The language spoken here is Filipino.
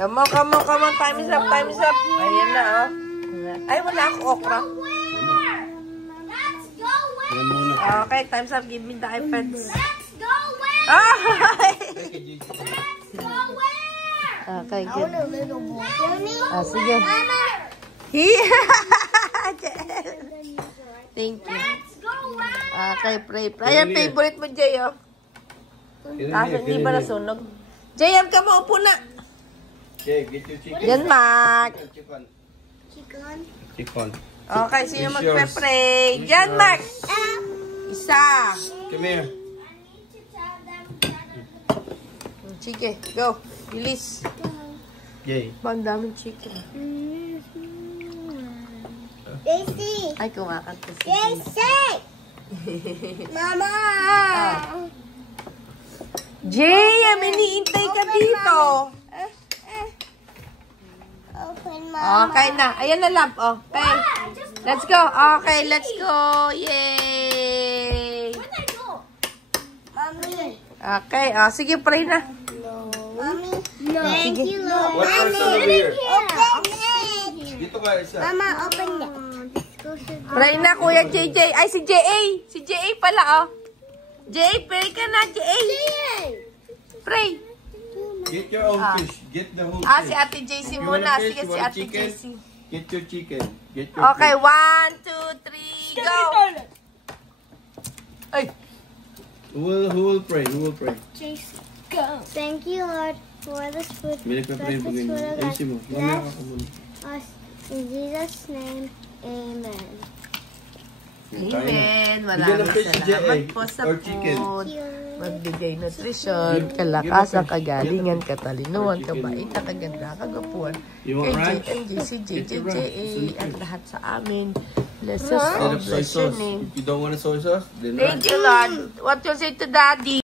Come on. Time is up. Ayan na, oh. Ay, wala ako okra. Yan muna. Okay, time's up. Give me the iPads. Let's go where? Ah! Let's go where? Okay, I good. want a little more. Ah, sige. Mama. Thank you. Let's go where? Okay, pray. Ayan, favorite mo, Jay, oh. Kaso hindi ba nasunog? Jay, ka mo, upo na. Okay, get your chicken. Yan, Mark. Chicken. Chicken. Okay, sino It's magpe-pray? Yan, Mark. Isa. Come here. I need to tell them. Sige, go. Bilis. Jay. Ba, ang daming chicken. Daisy. Ay, kumakanta si Daisy. Mama. Jay, iniintay ka dito. Open, Mama. Okay na. Ayan na, lamp. Okay. Let's go. Okay, let's go. Yay. Where'd I go? Mommy. Okay. Sige, pray na. Mommy. No. Thank Sige. you, Lord. What person over here? Open it. Dito ka, isa. Mama, open it. Pray na, Kuya JJ. Ay, si JA. Si JA pala, oh. JA, pray ka na, JA. Pray. Get your own fish. Get the whole Si fish. Ate JC You muna. want a fish? Sige, You si want Ate chicken? JC. Get your chicken. Get your Okay, fish. 1, 2, 3, go. Ay. Who will pray? Who will pray? Go. Thank you, Lord, for this food. May nagpa-pray Bless po this ganyan. food, O Ayusin mo. God. Mamaya ka Bless muna. us in Jesus' name. Amen. Amen. Bigyan ng Maraming fish si salamat JA po sa or chicken. food. Thank you. Magbigay nutrisyon, kalakasan, kagalingan, katalinuhan, kabaitan, kaganda, kagapuan. You Kay want ranch? JNG, si JJJA, at lahat sa amin. Bless us Instead all, of soy bless your sauce. name. If you don't want a soy sauce, then Thank you, Lord. What you say to Daddy?